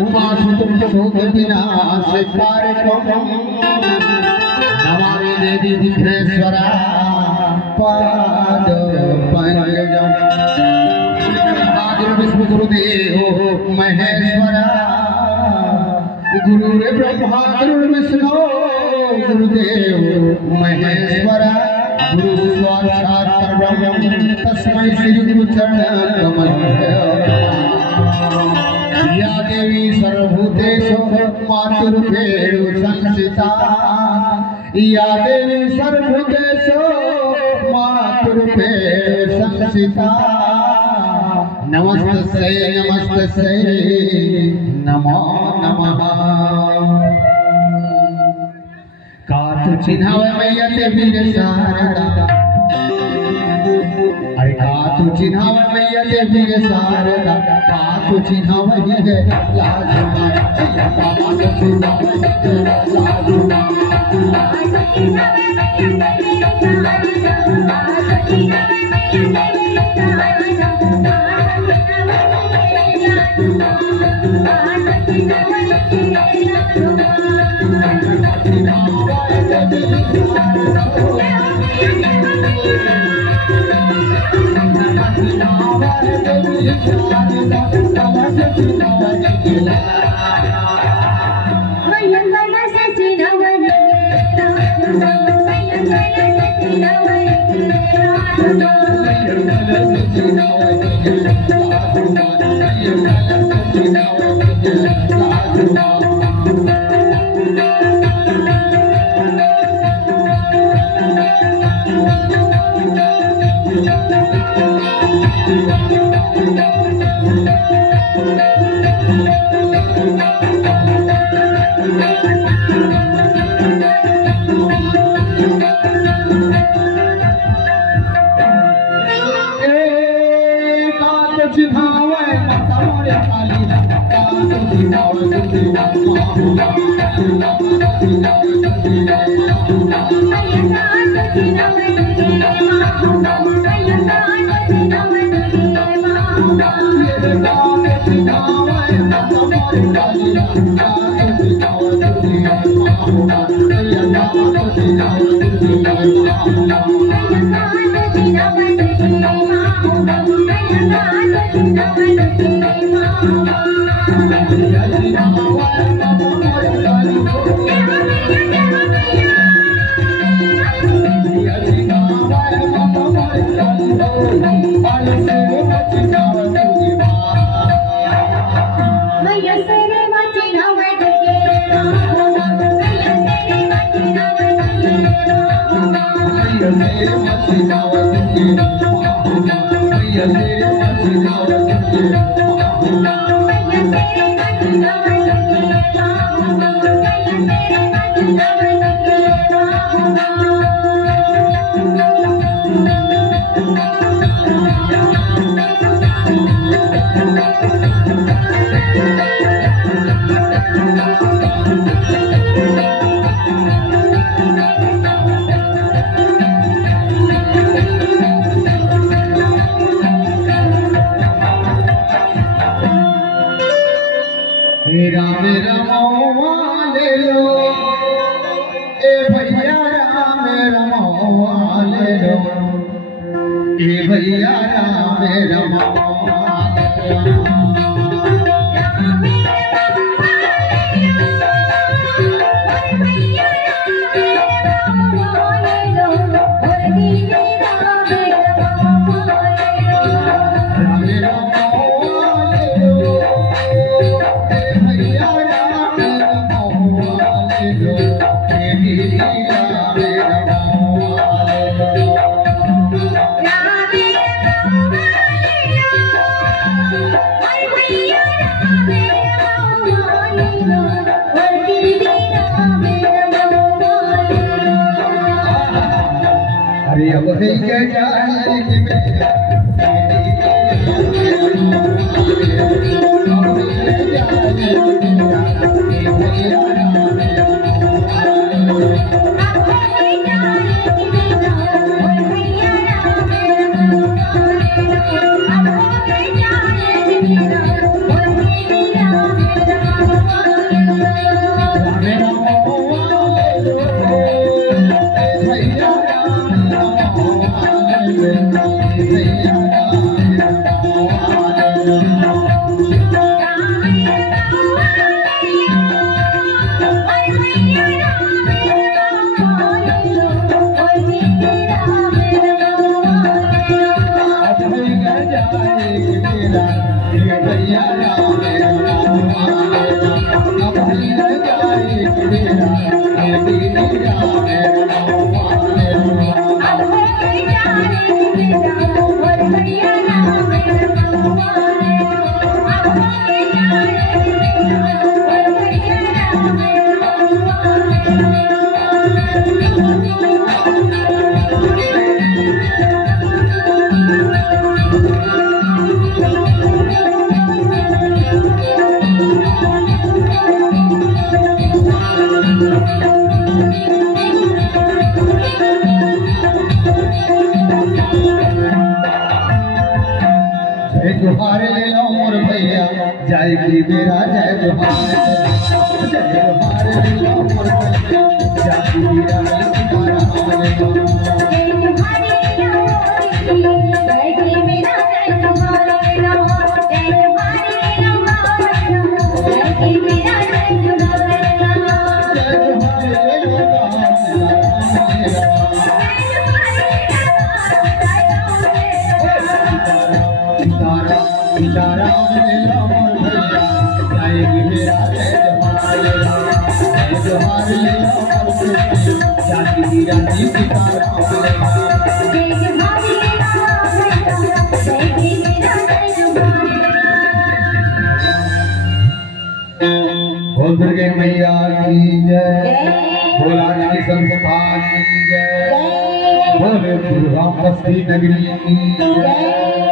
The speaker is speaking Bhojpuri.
उमा सुतुम शोक विनाश कार्यक्रम नमामि देवी विघ्नेश्वरा पाद पंकजम विष्णु गुरुदेव महेश्वरा गुरुरे ब्रह्मा गुरुर्विष्णु गुरुदेव महेश्वरा गुरु साक्षात् परब्रह्म तस्मै श्री गुरु चरण कमल या देवी सर्वभूतेषु मातृरूपेण संस्थिता या देवी सर्वभूतेषु मातृरूपेण संस्थिता नमस्तस्यै नमस्तस्यै नमो नमः कातु चिन्हावे मैया देवी शारदा अरे कातु चिन्हावे मैया देवी शारदा कातु चिन्हावे है लाजमा कातु चिन्हावे लाजमा भैया जोहार ले लो मोर भैया जाएगी मेरा जय जोहार ले लो मोर भैया जाएगी मेरा बोल दुर्गे मैया की जय, बोला की संस्थान की जय, बोले राम बस्ती नगरी की जय।